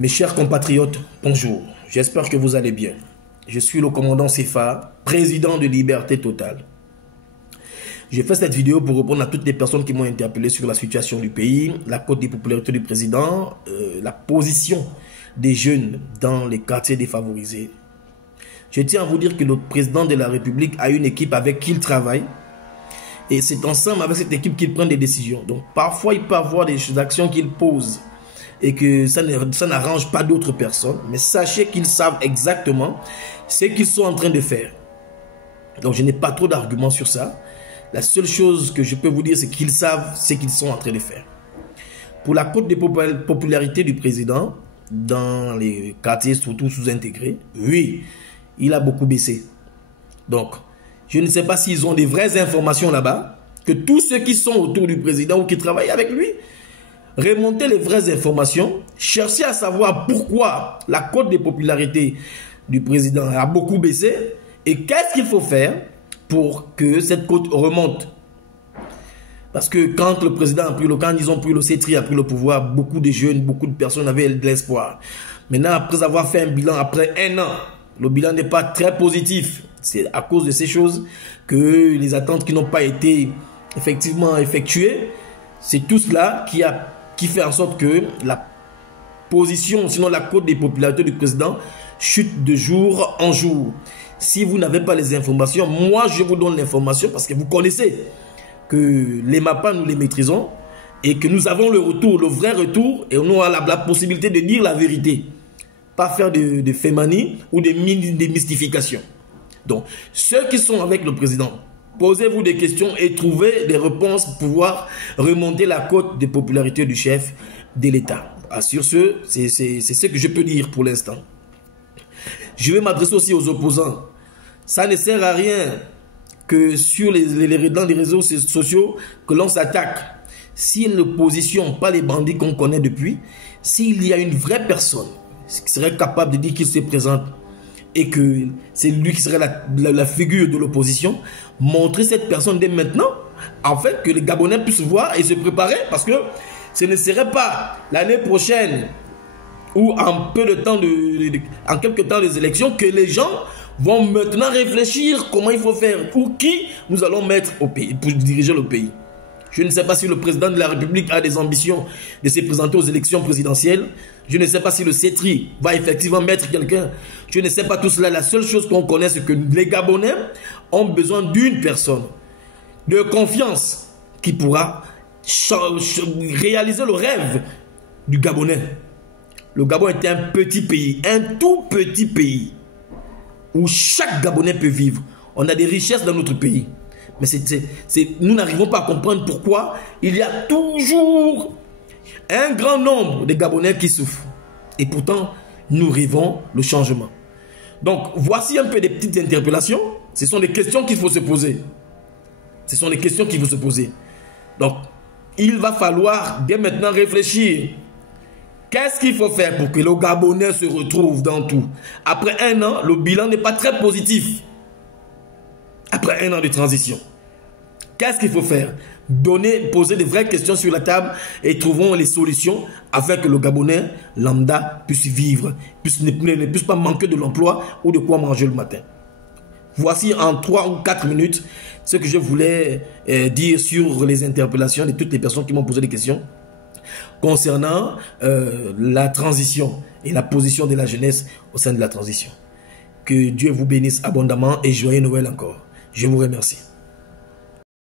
Mes chers compatriotes, bonjour. J'espère que vous allez bien. Je suis le commandant Sefa, président de Liberté Totale. J'ai fait cette vidéo pour répondre à toutes les personnes qui m'ont interpellé sur la situation du pays, la cote des popularités du président, la position des jeunes dans les quartiers défavorisés. Je tiens à vous dire que le président de la République a une équipe avec qui il travaille. Et c'est ensemble avec cette équipe qu'il prend des décisions. Donc parfois il peut y avoir des actions qu'il pose et que ça n'arrange pas d'autres personnes. Mais sachez qu'ils savent exactement ce qu'ils sont en train de faire. Donc je n'ai pas trop d'arguments sur ça. La seule chose que je peux vous dire, c'est qu'ils savent ce qu'ils sont en train de faire. Pour la cote de popularité du président, dans les quartiers surtout sous-intégrés, oui, il a beaucoup baissé. Donc, je ne sais pas s'ils ont des vraies informations là-bas, que tous ceux qui sont autour du président ou qui travaillent avec lui, remontez les vraies informations, cherchez à savoir pourquoi la cote de popularité du président a beaucoup baissé et qu'est-ce qu'il faut faire pour que cette cote remonte. Parce que quand le président a pris quand ils ont pris le cetri, a pris le pouvoir, beaucoup de jeunes, beaucoup de personnes avaient de l'espoir. Maintenant, après avoir fait un bilan, après un an, le bilan n'est pas très positif. C'est à cause de ces choses que les attentes qui n'ont pas été effectivement effectuées, c'est tout cela qui fait en sorte que la position, sinon la cote des popularités du président, chute de jour en jour. Si vous n'avez pas les informations, moi je vous donne l'information parce que vous connaissez que les MAPA, nous les maîtrisons et que nous avons le retour, le vrai retour, et on a la possibilité de dire la vérité. Pas faire de fémanie ou de mystification. Donc, ceux qui sont avec le président, posez-vous des questions et trouvez des réponses pour pouvoir remonter la cote de popularité du chef de l'État. Sur ce, c'est ce que je peux dire pour l'instant. Je vais m'adresser aussi aux opposants. Ça ne sert à rien que sur dans les réseaux sociaux que l'on s'attaque. Si l'opposition, pas les bandits qu'on connaît depuis, s'il y a une vraie personne qui serait capable de dire qu'il se présente et que c'est lui qui serait la figure de l'opposition, montrer cette personne dès maintenant, en fait, que les Gabonais puissent voir et se préparer, parce que ce ne serait pas l'année prochaine ou en peu de temps, en quelques temps des élections, que les gens vont maintenant réfléchir comment il faut faire, ou qui nous allons mettre au pays, pour diriger le pays. Je ne sais pas si le président de la République a des ambitions de se présenter aux élections présidentielles. Je ne sais pas si le cetri va effectivement mettre quelqu'un. Je ne sais pas tout cela. La seule chose qu'on connaît, c'est que les Gabonais ont besoin d'une personne de confiance qui pourra réaliser le rêve du Gabonais. Le Gabon est un petit pays, un tout petit pays, où chaque Gabonais peut vivre. On a des richesses dans notre pays. Mais nous n'arrivons pas à comprendre pourquoi il y a toujours un grand nombre de Gabonais qui souffrent. Et pourtant, nous rêvons le changement. Donc, voici un peu des petites interpellations. Ce sont des questions qu'il faut se poser. Ce sont des questions qu'il faut se poser. Donc, il va falloir dès maintenant réfléchir. Qu'est-ce qu'il faut faire pour que le Gabonais se retrouve dans tout? Après un an, le bilan n'est pas très positif. Après un an de transition, qu'est-ce qu'il faut faire? Poser de vraies questions sur la table et trouvons les solutions afin que le Gabonais lambda puisse vivre, ne puisse pas manquer de l'emploi ou de quoi manger le matin. Voici en 3 ou 4 minutes ce que je voulais dire sur les interpellations de toutes les personnes qui m'ont posé des questions concernant la transition et la position de la jeunesse au sein de la transition. Que Dieu vous bénisse abondamment et joyeux Noël encore. Je vous remercie.